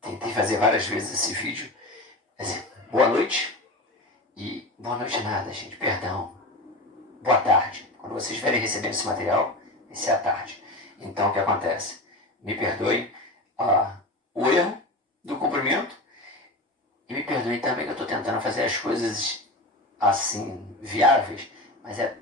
Tentei fazer várias vezes esse vídeo. Boa noite. E boa noite nada, gente, perdão. Boa tarde. Quando vocês estiverem recebendo esse material, esse é a tarde. Então, o que acontece? Me perdoem o erro do cumprimento e me perdoem também que eu estou tentando fazer as coisas assim, viáveis, mas é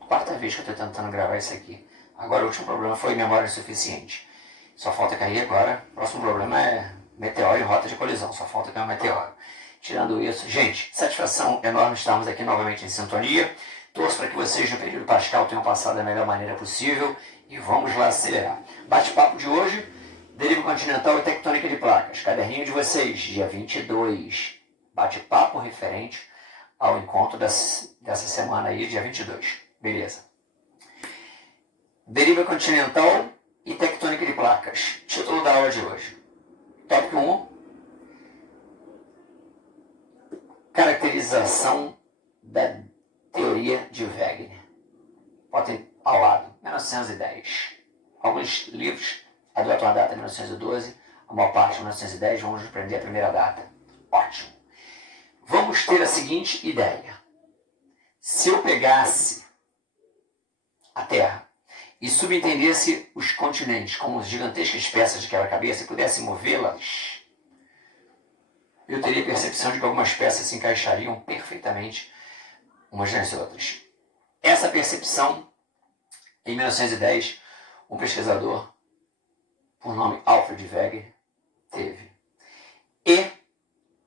a quarta vez que eu estou tentando gravar isso aqui. Agora, o último problema foi memória insuficiente. Só falta cair agora. O próximo problema é meteoro e rota de colisão. Só falta cair um meteoro. Tirando isso, gente, satisfação enorme estarmos aqui novamente em sintonia. Torço para que vocês no período pascal tenham passado da melhor maneira possível e vamos lá acelerar. Bate-papo de hoje, deriva continental e tectônica de placas. Caderninho de vocês, dia 22. Bate-papo referente ao encontro dessa semana aí, dia 22. Beleza. Deriva continental e tectônica de placas. Título da aula de hoje. Tópico 1. Caracterização da teoria de Wegener. Botem ao lado, 1910. Alguns livros adotam a data 1912, a maior parte 1910, vamos aprender a primeira data. Ótimo. Vamos ter a seguinte ideia. Se eu pegasse a Terra e subentendesse os continentes como gigantescas peças de quebra-cabeça e pudesse movê-las, eu teria a percepção de que algumas peças se encaixariam perfeitamente umas nas outras. Essa percepção, em 1910, um pesquisador, por nome Alfred Wegener, teve. E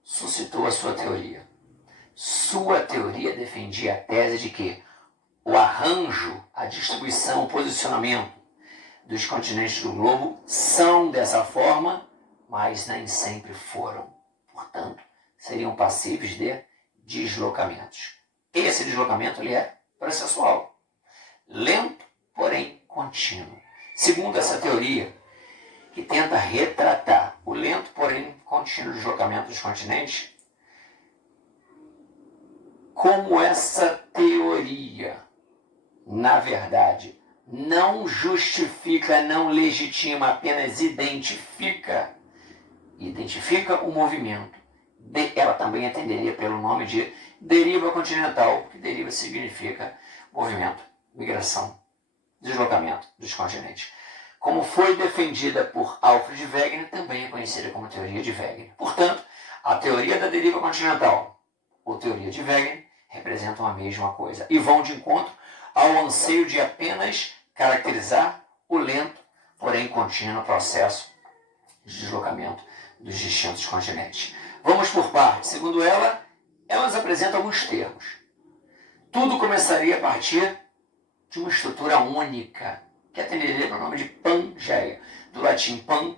suscitou a sua teoria. Sua teoria defendia a tese de que o arranjo, a distribuição, o posicionamento dos continentes do globo são dessa forma, mas nem sempre foram. Portanto, seriam passíveis de deslocamentos. Esse deslocamento ele é processual, lento, porém contínuo. Segundo essa teoria, que tenta retratar o lento, porém contínuo deslocamento dos continentes, como essa teoria, na verdade, não justifica, não legitima, apenas identifica o movimento. Ela também atenderia pelo nome de deriva continental, que deriva significa movimento, migração, deslocamento dos continentes. Como foi defendida por Alfred Wegener, também é conhecida como teoria de Wegener. Portanto, a teoria da deriva continental ou teoria de Wegener representam a mesma coisa e vão de encontro ao anseio de apenas caracterizar o lento, porém contínuo processo de deslocamento dos distintos continentes. Vamos por partes. Segundo ela, elas apresentam alguns termos. Tudo começaria a partir de uma estrutura única, que atenderia para o nome de Pangeia. Do latim pan,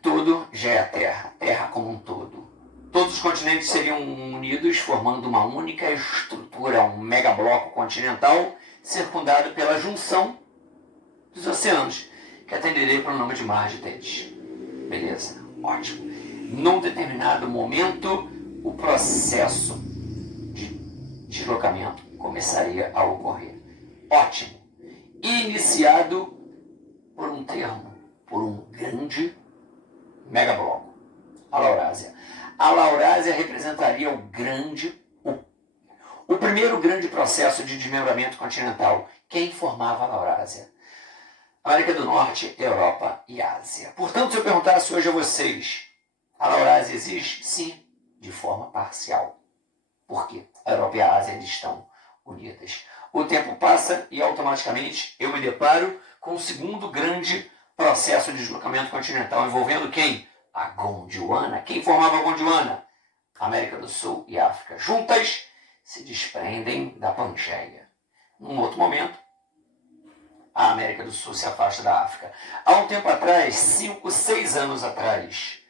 tudo, geia, terra, terra como um todo. Todos os continentes seriam unidos, formando uma única estrutura, um megabloco continental, circundado pela junção dos oceanos, que atenderia para o nome de margem deles. Beleza, ótimo. Num determinado momento, o processo de deslocamento começaria a ocorrer. Ótimo. Iniciado por um termo, por um grande megabloco, a Laurásia. A Laurásia representaria o primeiro grande processo de desmembramento continental. Quem formava a Laurásia? América do Norte, Europa e Ásia. Portanto, se eu perguntasse hoje a vocês, a Laurásia existe? Sim, de forma parcial. Por quê? A Europa e a Ásia estão unidas. O tempo passa e automaticamente eu me deparo com o segundo grande processo de deslocamento continental, envolvendo quem? A Gondwana. Quem formava a Gondwana? América do Sul e África. Juntas se desprendem da Pangeia. Num outro momento, a América do Sul se afasta da África. Há um tempo atrás, 5, 6 anos atrás,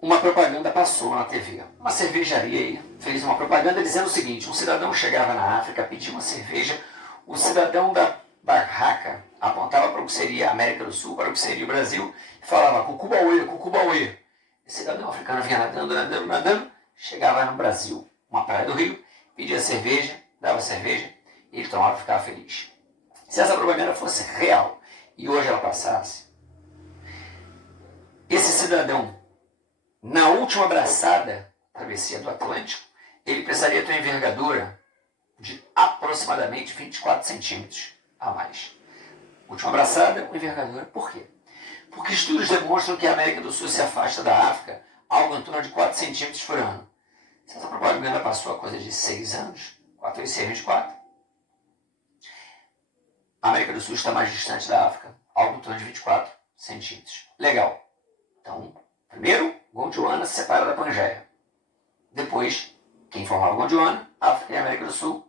uma propaganda passou na TV. Uma cervejaria fez uma propaganda dizendo o seguinte: um cidadão chegava na África, pedia uma cerveja, o cidadão da barraca apontava para o que seria a América do Sul, para o que seria o Brasil, e falava Cucubauê, Cucubauê. Esse cidadão africano vinha nadando, chegava no Brasil, uma praia do Rio, pedia cerveja, dava cerveja, e ele tomava e ficava feliz. Se essa propaganda fosse real e hoje ela passasse, esse cidadão, na última braçada, travessia do Atlântico, ele precisaria ter uma envergadura de aproximadamente 24 centímetros a mais. Última braçada, uma envergadura. Por quê? Porque estudos demonstram que a América do Sul se afasta da África algo em torno de 4 centímetros por ano. Se essa propaganda passou a coisa de 6 anos, 4 vezes 6, 24, a América do Sul está mais distante da África, algo em torno de 24 centímetros. Legal. Então, primeiro, Gondwana se separa da Pangeia. Depois, quem formava Gondwana, África e América do Sul.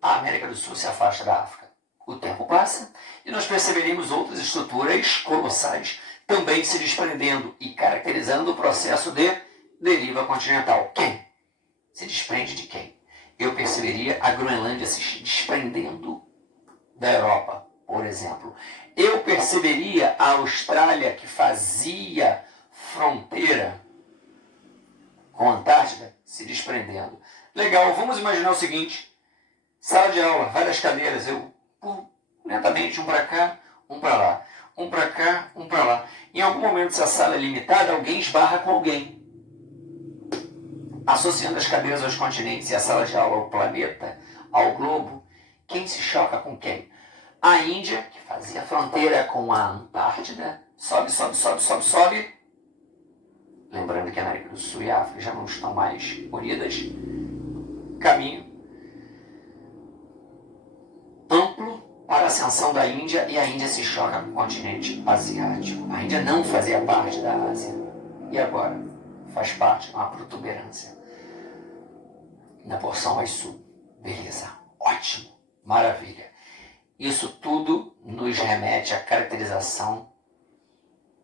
A América do Sul se afasta da África. O tempo passa e nós perceberemos outras estruturas colossais também se desprendendo e caracterizando o processo de deriva continental. Quem? Se desprende de quem? Eu perceberia a Groenlândia se desprendendo da Europa, por exemplo. Eu perceberia a Austrália, que fazia fronteira com a Antártida, se desprendendo. Legal, vamos imaginar o seguinte: sala de aula, várias cadeiras, eu lentamente um para cá, um para lá, um para cá, um para lá. Em algum momento, se a sala é limitada, alguém esbarra com alguém. Associando as cadeiras aos continentes e a sala de aula ao planeta, ao globo, quem se choca com quem? A Índia, que fazia fronteira com a Antártida, sobe, sobe, sobe, sobe, sobe. Lembrando que a América do Sul e a África já não estão mais unidas. Caminho amplo para a ascensão da Índia, e a Índia se choca com o continente asiático. A Índia não fazia parte da Ásia. E agora? Faz parte de uma protuberância na porção mais sul. Beleza, ótimo, maravilha. Isso tudo nos remete à caracterização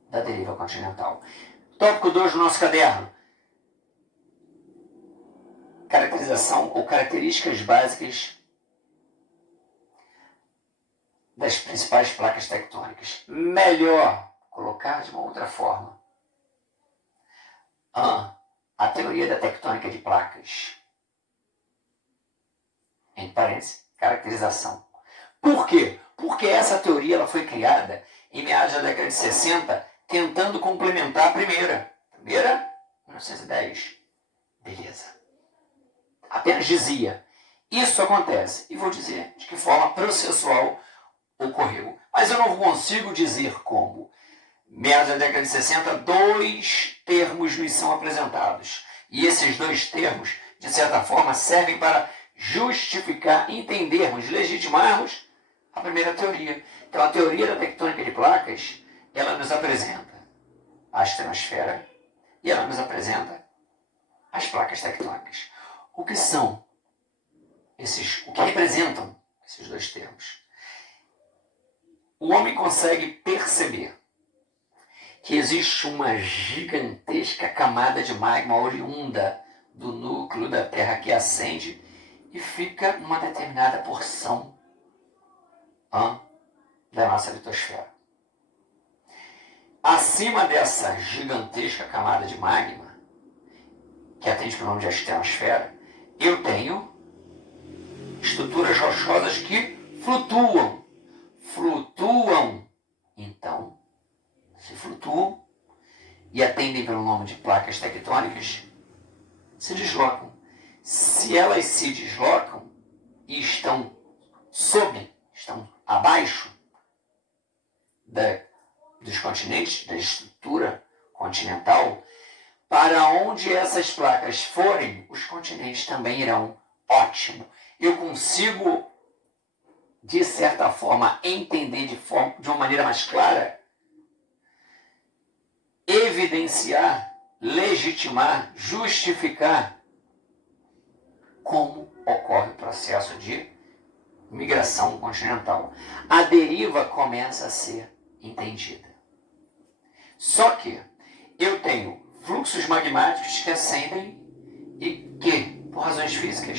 da deriva continental. Tópico 2 do nosso caderno. Caracterização ou características básicas das principais placas tectônicas. Melhor colocar de uma outra forma. A teoria da tectônica de placas. Em parênteses, caracterização. Por quê? Porque essa teoria ela foi criada em meados da década de 60, tentando complementar a primeira. Primeira, 1910. Beleza. Apenas dizia, isso acontece. E vou dizer de que forma processual ocorreu. Mas eu não consigo dizer como. Meados da década de 60, 2 termos nos são apresentados. E esses 2 termos, de certa forma, servem para justificar, entendermos, legitimarmos a primeira teoria. Então, a teoria da tectônica de placas, ela nos apresenta a astenosfera e ela nos apresenta as placas tectônicas. O que são o que representam esses 2 termos? O homem consegue perceber que existe uma gigantesca camada de magma oriunda do núcleo da Terra que ascende e fica numa determinada porção da nossa litosfera. Acima dessa gigantesca camada de magma, que atende pelo nome de astenosfera, eu tenho estruturas rochosas que flutuam. Então, se flutuam e atendem pelo nome de placas tectônicas, se deslocam. Se elas se deslocam e estão abaixo dos continentes, da estrutura continental, para onde essas placas forem, os continentes também irão. Ótimo. Eu consigo, de certa forma, entender de uma maneira mais clara, evidenciar, legitimar, justificar como ocorre o processo de migração continental. A deriva começa a ser entendida. Só que eu tenho fluxos magmáticos que ascendem e que, por razões físicas,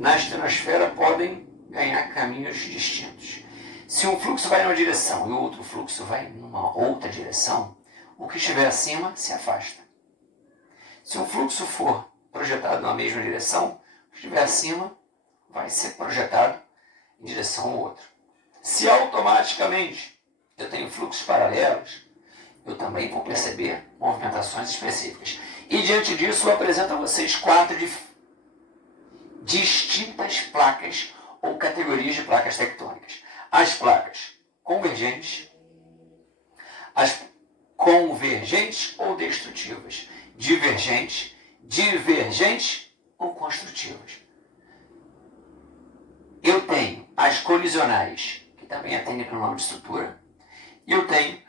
na astenosfera podem ganhar caminhos distintos. Se um fluxo vai numa direção e o outro fluxo vai numa outra direção, o que estiver acima se afasta. Se um fluxo for projetado na mesma direção, o que estiver acima vai ser projetado em direção ao outro. Se automaticamente eu tenho fluxos paralelos, eu também vou perceber movimentações específicas. E diante disso, eu apresento a vocês 4 distintas placas ou categorias de placas tectônicas. As placas convergentes, as convergentes ou destrutivas, divergentes ou construtivas. Eu tenho as colisionais, que também atendem para o nome de estrutura, e eu tenho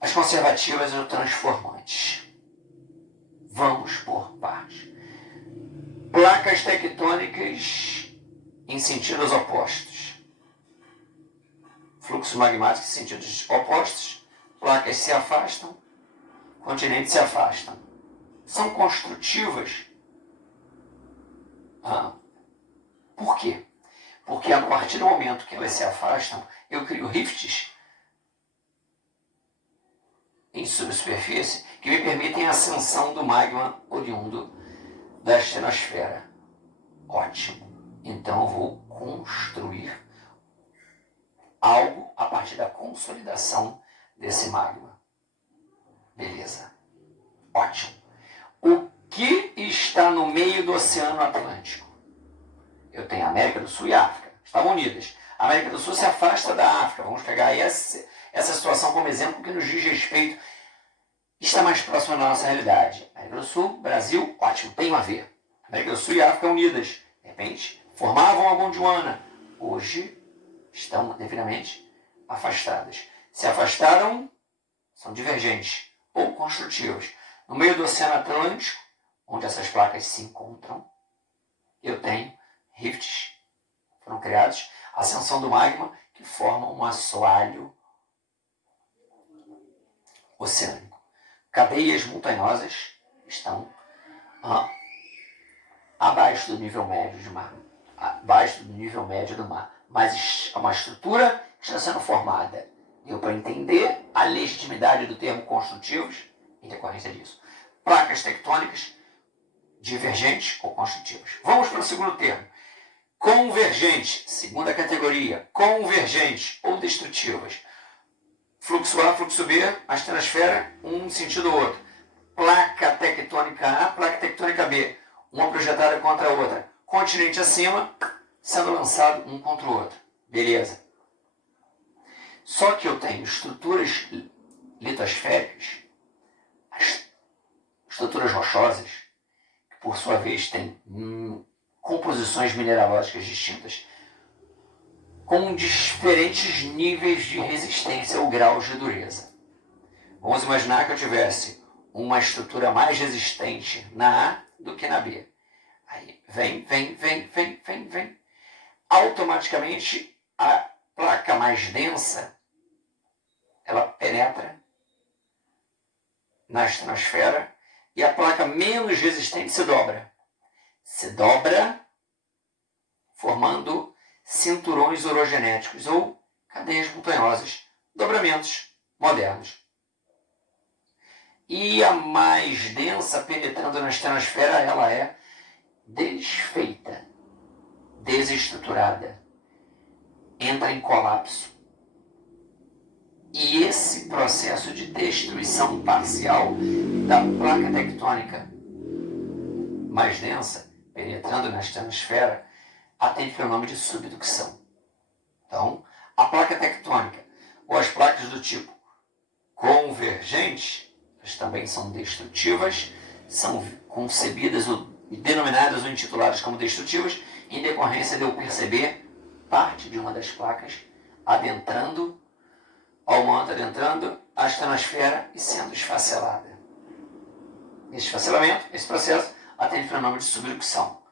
as conservativas ou transformantes. Vamos por partes. Placas tectônicas em sentidos opostos. Fluxo magmático em sentidos opostos. Placas se afastam, continentes se afastam. São construtivas. Por quê? Porque a partir do momento que elas se afastam, eu crio rifts em subsuperfície que me permitem a ascensão do magma oriundo da estenosfera. Ótimo. Então eu vou construir algo a partir da consolidação desse magma. Beleza. Ótimo. O que está no meio do Oceano Atlântico? Eu tenho a América do Sul e a África. Estavam unidas. A América do Sul se afasta da África. Vamos pegar essa situação como exemplo que nos diz respeito, está mais próximo da nossa realidade. América do Sul, Brasil, ótimo, tem a ver. América do Sul e África unidas. De repente, formavam a Gondwana. Hoje, estão devidamente afastadas. Se afastaram, são divergentes ou construtivas. No meio do Oceano Atlântico, onde essas placas se encontram, eu tenho rifts, foram criados, ascensão do magma, que formam um assoalho oceânico. Cadeias montanhosas estão abaixo do nível médio do mar, abaixo do nível médio do mar, mas é uma estrutura que está sendo formada. Deu para entender a legitimidade do termo construtivos em decorrência disso. Placas tectônicas divergentes ou construtivas. Vamos para o segundo termo. Convergentes, segunda categoria, convergentes ou destrutivas. Fluxo A, fluxo B, a estenosfera, um sentido ou outro. Placa tectônica A, placa tectônica B, uma projetada contra a outra. Continente acima, sendo lançado um contra o outro. Beleza. Só que eu tenho estruturas litosféricas, estruturas rochosas, que por sua vez têm composições mineralógicas distintas, com diferentes níveis de resistência ou graus de dureza. Vamos imaginar que eu tivesse uma estrutura mais resistente na A do que na B. Aí vem. Automaticamente a placa mais densa, ela penetra na estenosfera e a placa menos resistente se dobra. Se dobra, formando cinturões orogenéticos ou cadeias montanhosas, dobramentos modernos. E a mais densa, penetrando na estenosfera, ela é desfeita, desestruturada, entra em colapso. E esse processo de destruição parcial da placa tectônica mais densa, penetrando na estenosfera, atende pelo nome de subducção. Então, a placa tectônica, ou as placas do tipo convergente, elas também são destrutivas, são concebidas e denominadas ou intituladas como destrutivas, em decorrência de eu perceber parte de uma das placas adentrando ao manto, adentrando a estenosfera e sendo esfacelada. Esse esfacelamento, esse processo, atende pelo nome de subducção.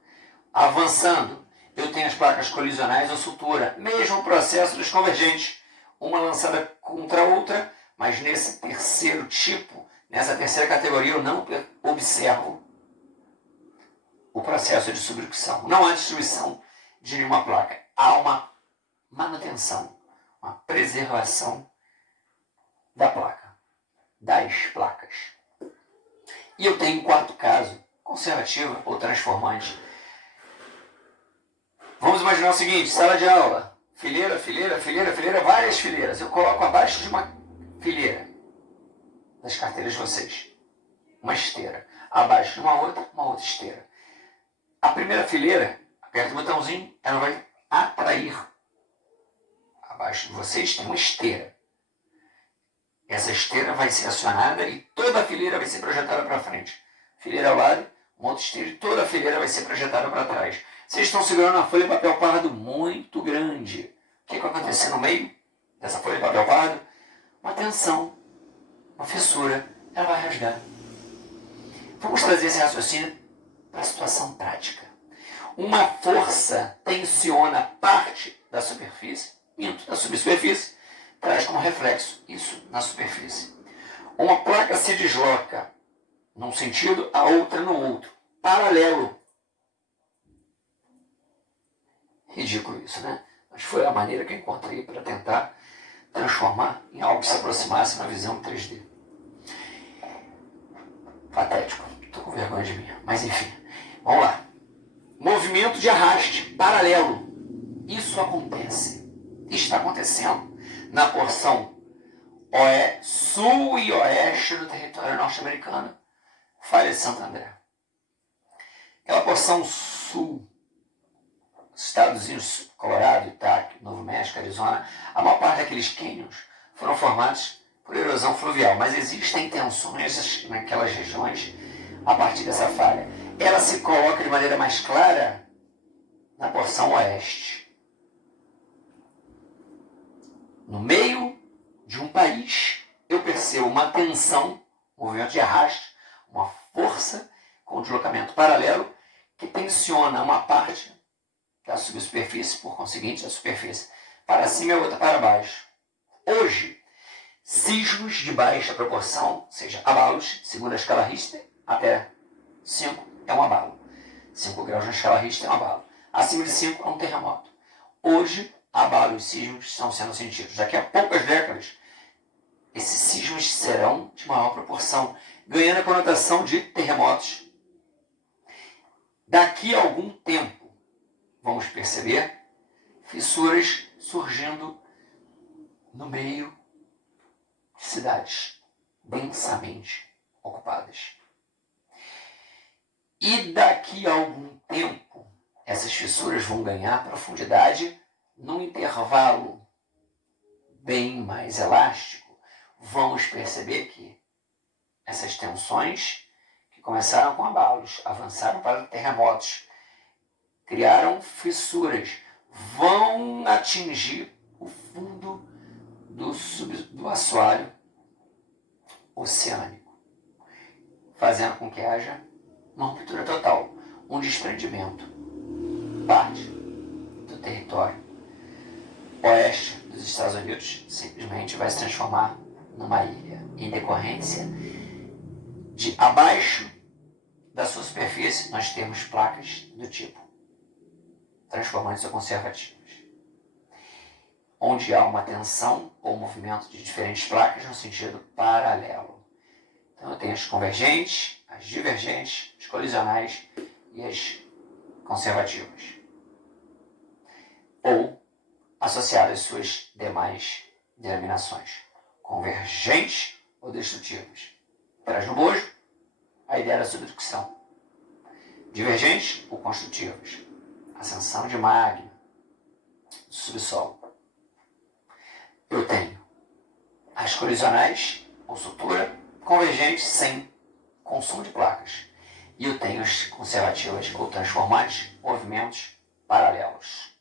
Avançando, eu tenho as placas colisionais ou sutura, mesmo processo dos convergentes, uma lançada contra a outra, mas nesse terceiro tipo, nessa terceira categoria, eu não observo o processo de subducção. Não há destruição de nenhuma placa, há uma manutenção, uma preservação da placa, das placas. E eu tenho um quarto caso, conservativa ou transformante. Vamos imaginar o seguinte, sala de aula, fileira, fileira, fileira, fileira, várias fileiras. Eu coloco abaixo de uma fileira das carteiras de vocês uma esteira. Abaixo de uma outra esteira. A primeira fileira, aperta o botãozinho, ela vai atrair. Abaixo de vocês tem uma esteira. Essa esteira vai ser acionada e toda a fileira vai ser projetada para frente. Fileira ao lado, uma outra esteira e toda a fileira vai ser projetada para trás. Vocês estão segurando uma folha de papel pardo muito grande. O que vai acontecer no meio dessa folha de papel pardo? Uma tensão, uma fissura, ela vai rasgar. Vamos trazer esse raciocínio para a situação prática. Uma força tensiona parte da superfície, da subsuperfície, traz como reflexo isso na superfície. Uma placa se desloca num sentido, a outra no outro, paralelo. Ridículo isso, né? Mas foi a maneira que eu encontrei para tentar transformar em algo que se aproximasse na visão 3D. Patético, estou com vergonha de mim, mas enfim, vamos lá. Movimento de arraste paralelo. Isso acontece, está acontecendo na porção sul e oeste do território norte-americano, Falha de Santo André. Aquela porção sul, Estados Unidos, Colorado, Utah, Novo México, Arizona, a maior parte daqueles cânions foram formados por erosão fluvial, mas existem tensões naquelas regiões a partir dessa falha. Ela se coloca de maneira mais clara na porção oeste. No meio de um país, eu percebo uma tensão, movimento de arraste, uma força com deslocamento paralelo que tensiona uma parte da subsuperfície, por conseguinte, a superfície para cima e a outra para baixo. Hoje, sismos de baixa proporção, ou seja, abalos, segundo a escala Richter, até 5 é um abalo. 5 graus na escala Richter é um abalo. Acima de 5 é um terremoto. Hoje, abalos e sismos estão sendo sentidos. Daqui a poucas décadas, esses sismos serão de maior proporção, ganhando a conotação de terremotos. Daqui a algum tempo, vamos perceber fissuras surgindo no meio de cidades densamente ocupadas. E daqui a algum tempo, essas fissuras vão ganhar profundidade num intervalo bem mais elástico. Vamos perceber que essas tensões, que começaram com abalos, avançaram para terremotos, criaram fissuras, vão atingir o fundo do assoalho oceânico, fazendo com que haja uma ruptura total, um desprendimento. Parte do território oeste dos Estados Unidos simplesmente vai se transformar numa ilha, em decorrência de abaixo da sua superfície nós temos placas do tipo transformantes ou conservativas, onde há uma tensão ou movimento de diferentes placas no sentido paralelo. Então eu tenho as convergentes, as divergentes, as colisionais e as conservativas, ou associadas às suas demais denominações, convergentes ou destrutivas. Traz no bojo a ideia da subducção. Divergentes ou construtivas, ascensão de magma do subsolo. Eu tenho as colisionais ou sutura, convergentes sem consumo de placas. E eu tenho as conservativas ou transformantes, movimentos paralelos.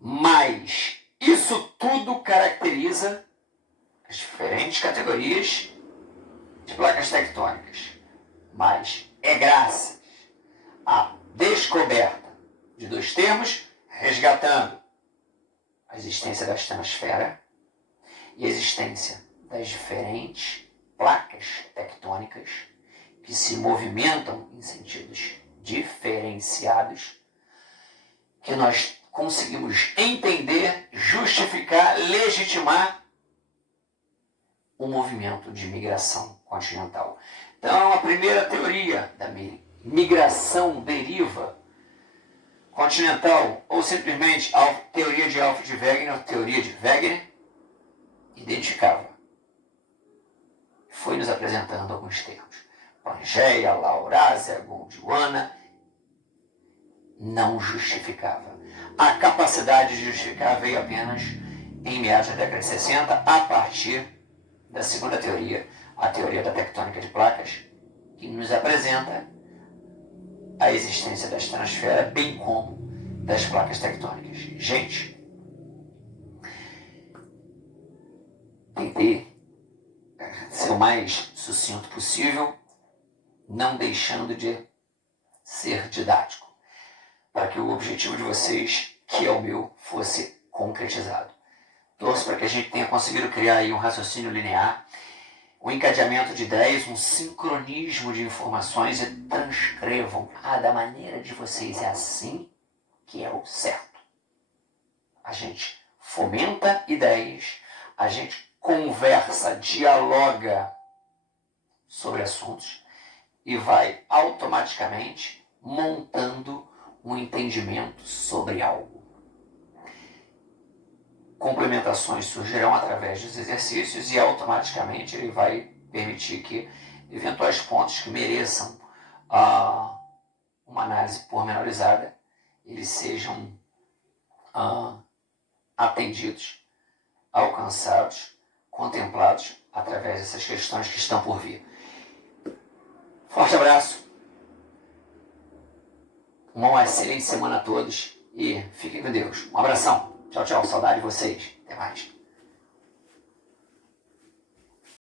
Mas isso tudo caracteriza as diferentes categorias de placas tectônicas. Mas é graças à descoberta de dois termos, resgatando a existência da astenosfera e a existência das diferentes placas tectônicas que se movimentam em sentidos diferenciados, que nós conseguimos entender, justificar, legitimar o movimento de migração continental. Então, a primeira teoria da migração deriva continental ou simplesmente teoria de Alfred Wegener ou teoria de Wegener, identificava. Foi nos apresentando alguns termos. Pangeia, Laurásia, Gondwana, não justificava. A capacidade de justificar veio apenas em meados da década de 60, a partir da segunda teoria, a teoria da tectônica de placas, que nos apresenta a existência da estratosfera, bem como das placas tectônicas. Gente, tentei ser o mais sucinto possível, não deixando de ser didático, para que o objetivo de vocês, que é o meu, fosse concretizado. Torço para que a gente tenha conseguido criar aí um raciocínio linear, um encadeamento de ideias, um sincronismo de informações e transcrevam. Da maneira de vocês é assim que é o certo. A gente fomenta ideias, a gente conversa, dialoga sobre assuntos e vai automaticamente montando um entendimento sobre algo. Complementações surgirão através dos exercícios e automaticamente ele vai permitir que eventuais pontos que mereçam uma análise pormenorizada eles sejam atendidos, alcançados, contemplados através dessas questões que estão por vir. Forte abraço, uma excelente semana a todos e fiquem com Deus. Um abração. Tchau, tchau. Saudade de vocês. Até mais.